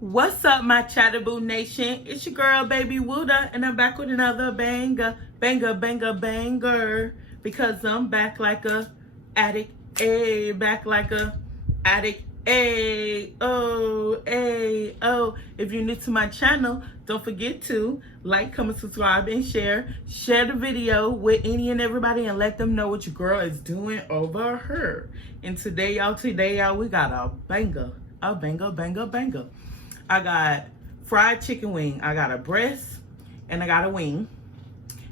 What's up, my CHATTABOO nation? It's your girl, Baby Wooda, and I'm back with another banger, banger. Because I'm back like a addict, back like a addict, oh. If you're new to my channel, don't forget to like, comment, subscribe, and share. Share the video with any and everybody, and let them know what your girl is doing over her. And today, y'all, we got a banger. I got fried chicken wing. I got a breast and I got a wing.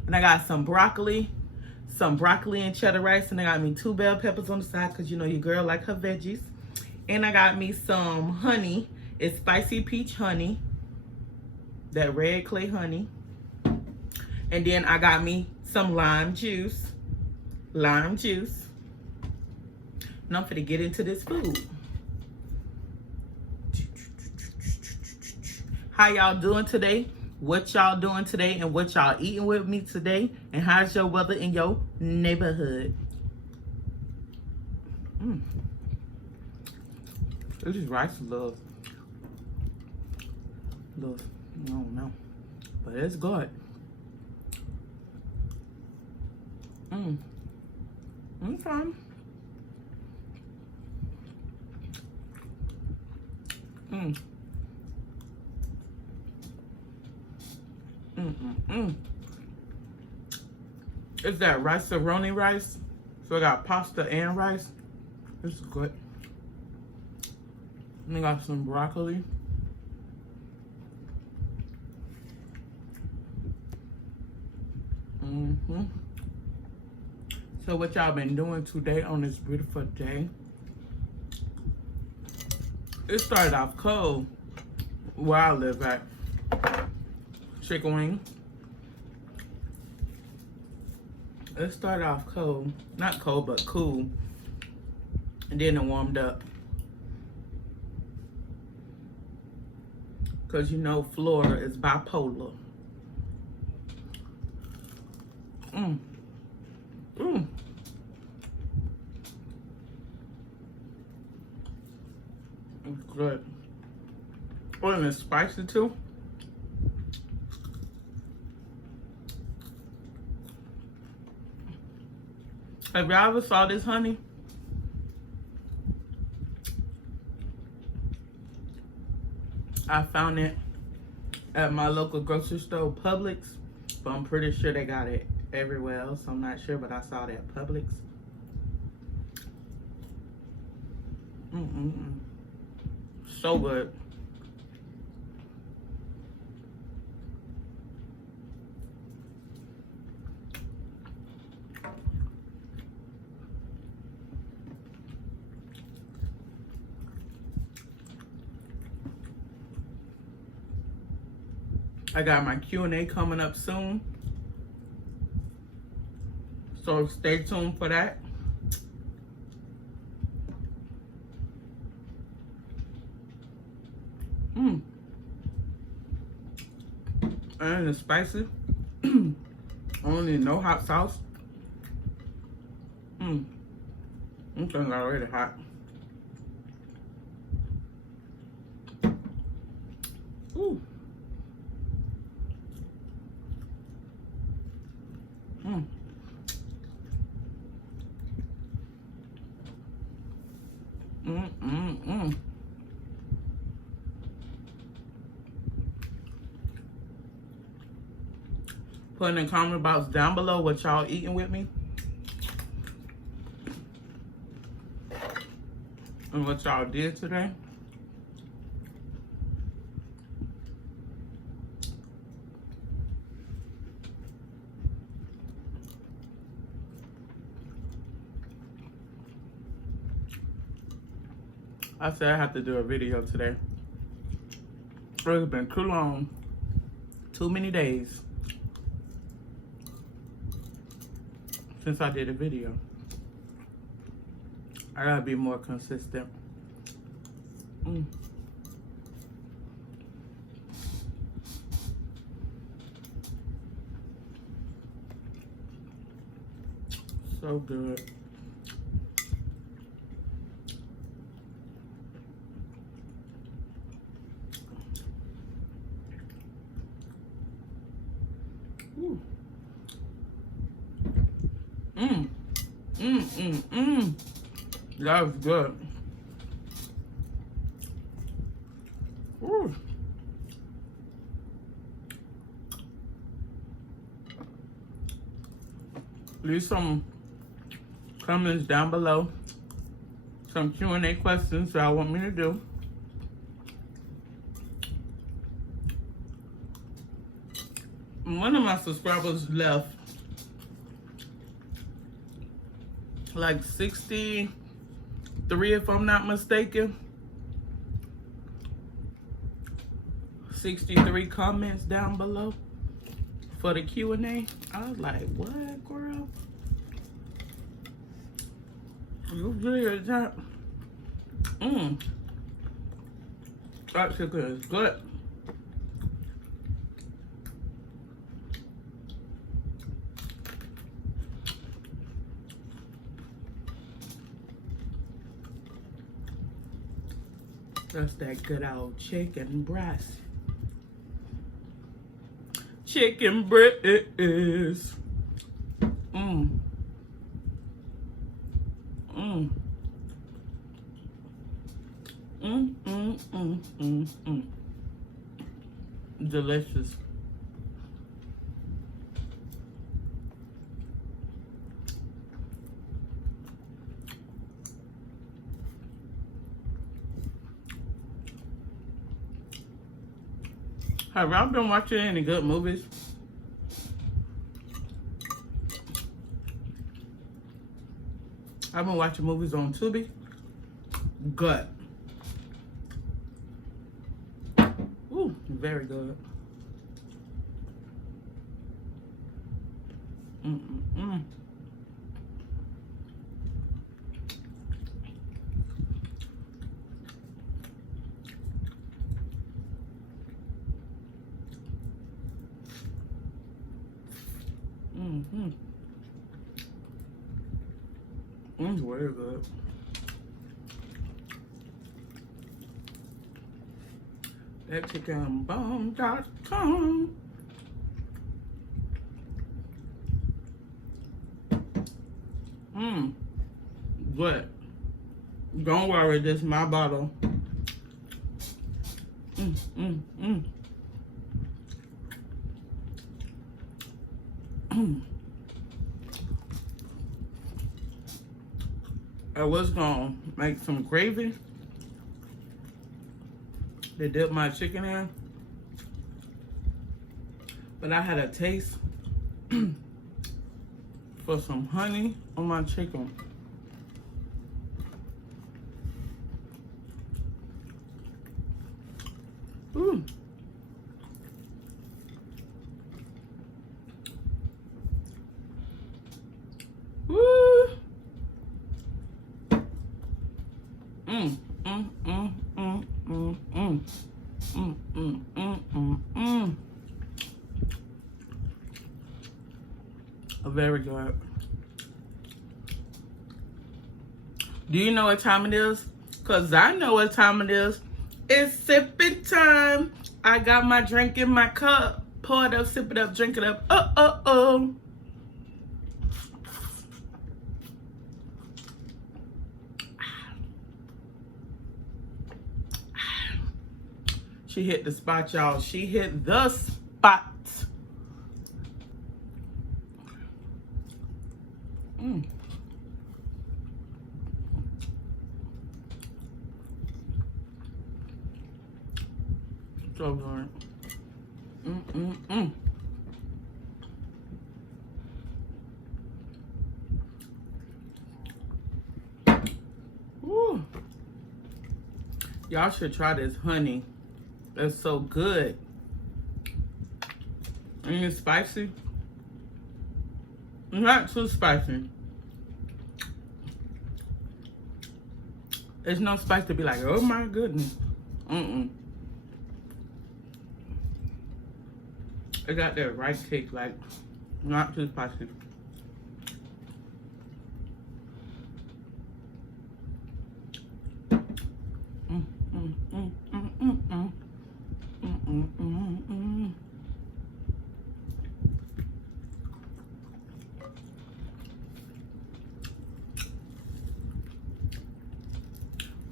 And I got some broccoli and cheddar rice. And I got me 2 bell peppers on the side because you know your girl like her veggies. And I got me some honey. It's spicy peach honey. That red clay honey. And then I got me some lime juice. And I'm finna get into this food. How y'all doing today? What y'all doing today? And what y'all eating with me today? And how's your weather in your neighborhood? This is rice love. I don't know. But it's good. Okay. It's that rice-a-roni rice. So I got pasta and rice. This is good. And I got some broccoli. So what y'all been doing today on this beautiful day? It started off cold where I live at. Chicken wing. It started off cold. Not cold, but cool. And then it warmed up. Because you know Florida is bipolar. It's good. Oh, and it's spicy too. Have y'all ever saw this honey? I found it at my local grocery store, Publix, but I'm pretty sure they got it everywhere else. I'm not sure, but I saw it at Publix. So good. I got my Q&A coming up soon. So stay tuned for that. And it's spicy. I don't need no hot sauce. This thing's already hot. Ooh. Put in the comment box down below what y'all eating with me. And what y'all did today. I said I have to do a video today. It's been too long. Too many days since I did a video. I gotta be more consistent. So good. That was good. Ooh. Leave some comments down below. Some Q&A questions that I want me to do. One of my subscribers left like 63, if I'm not mistaken. 63 comments down below for the Q&A. I was like, what, girl? You good at that? That chicken is good. That's that good old chicken breast. Chicken breast. Delicious. Have y'all been watching any good movies? I've been watching movies on Tubi. Good. Ooh, very good. It's very good. That chickenbomb.com. Good. Don't worry, this is my bottle. I was gonna make some gravy to dip my chicken in, but I had a taste for some honey on my chicken. Ooh. Woo. Very good. Do you know what time it is? Because I know what time it is. It's sipping time. I got my drink in my cup. Pour it up, sip it up, drink it up. Oh. She hit the spot, y'all. She hit the spot. So good. Woo. Y'all should try this honey. It's so good. And it's spicy. Not too spicy. There's no spice to be like, oh my goodness. It got that right taste, like not too spicy.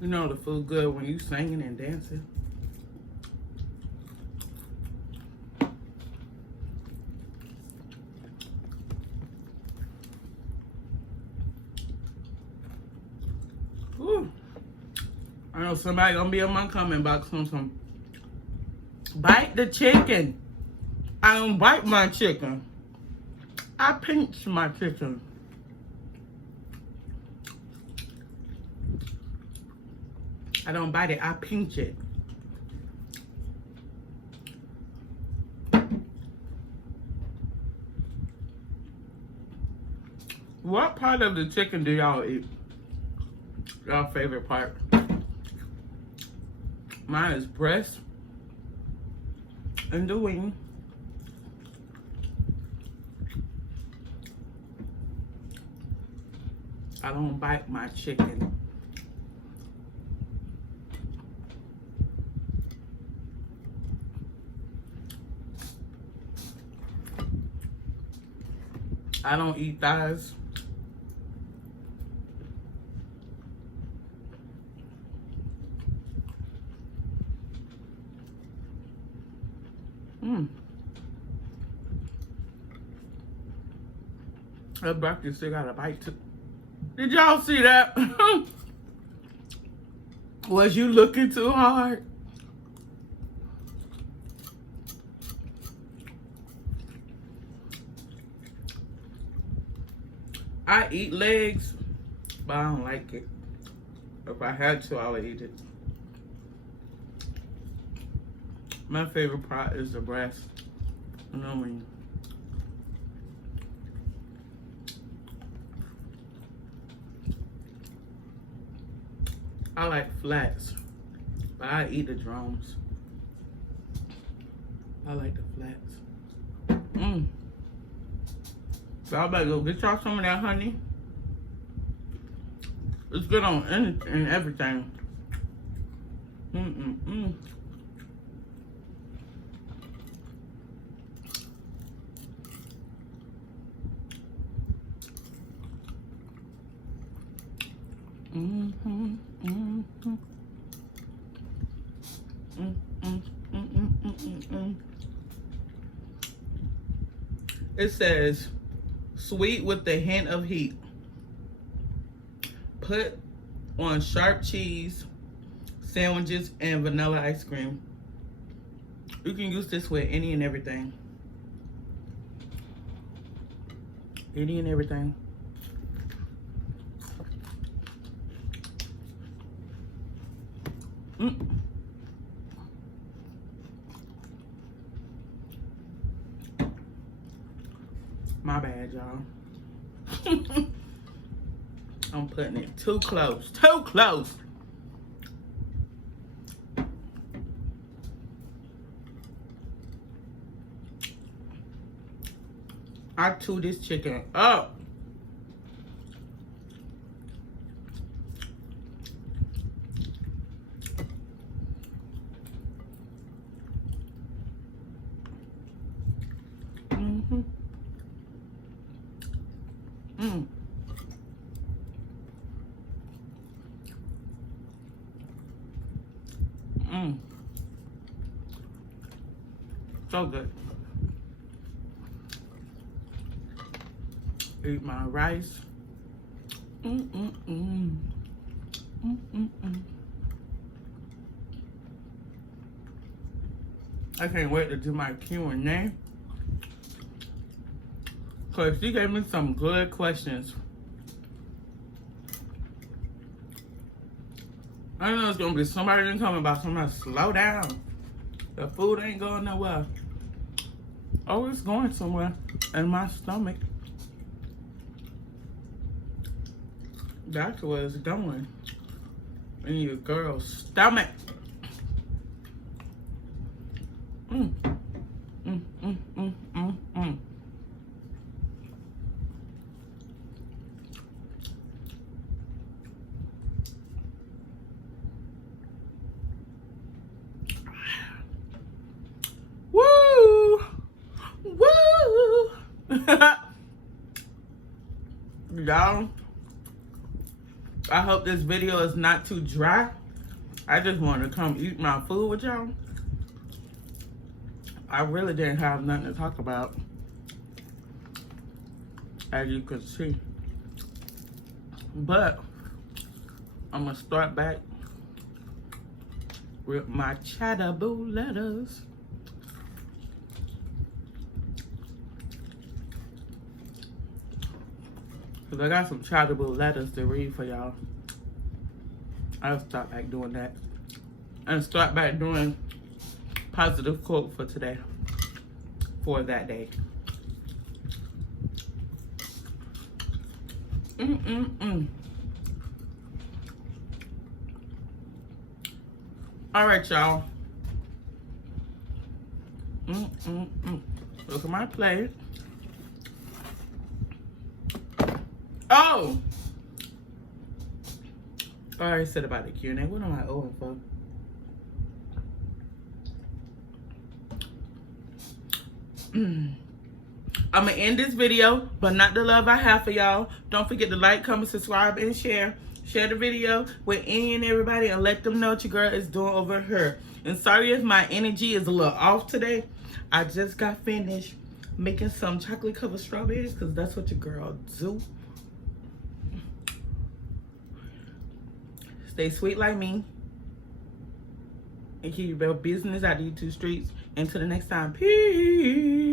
You know the food good when you singing and dancing. Ooh. I know somebody gonna be on my comment box on some bite the chicken. I don't bite my chicken. I pinch my chicken. I don't bite it, I pinch it. What part of the chicken do y'all eat? Y'all favorite part? Mine is breast and the wing. I don't bite my chicken. I don't eat thighs. That broccoli still got a bite too. Did y'all see that? Was you looking too hard? I eat legs, but I don't like it. If I had to, I would eat it. My favorite part is the breast. You know when I like flats, but I eat the drums. I like the flats. So I better go get y'all some of that honey. It's good on anything and everything. It says, sweet with the hint of heat. Put on sharp cheese, sandwiches, and vanilla ice cream. You can use this with any and everything. Any and everything. My bad, y'all. I'm putting it too close. Too close. I chew this chicken up. So good. Eat my rice. I can't wait to do my Q&A. Because she gave me some good questions. I know it's going to be somebody coming about somebody slow down. The food ain't going nowhere. Oh, it's going somewhere in my stomach. That's what it's doing in your girl's stomach. Woo! Woo! Y'all, I hope this video is not too dry. I just want to come eat my food with y'all. I really didn't have nothing to talk about, as you can see. But I'm gonna start back with my CHATTABOO letters. Cause I got some CHATTABOO letters to read for y'all. I'll start back doing that. And start back doing positive quote for today. For that day. All right, y'all. Look at my plate. Oh! I already said about the Q&A. What am I owing for? I'm gonna end this video, but not the love I have for y'all. Don't forget to like, comment, subscribe, and share. Share the video with any and everybody and let them know what your girl is doing over here. And sorry if my energy is a little off today. I just got finished making some chocolate covered strawberries because that's what your girl do. Stay sweet like me. And keep your business out of these two streets. Until the next time, peace.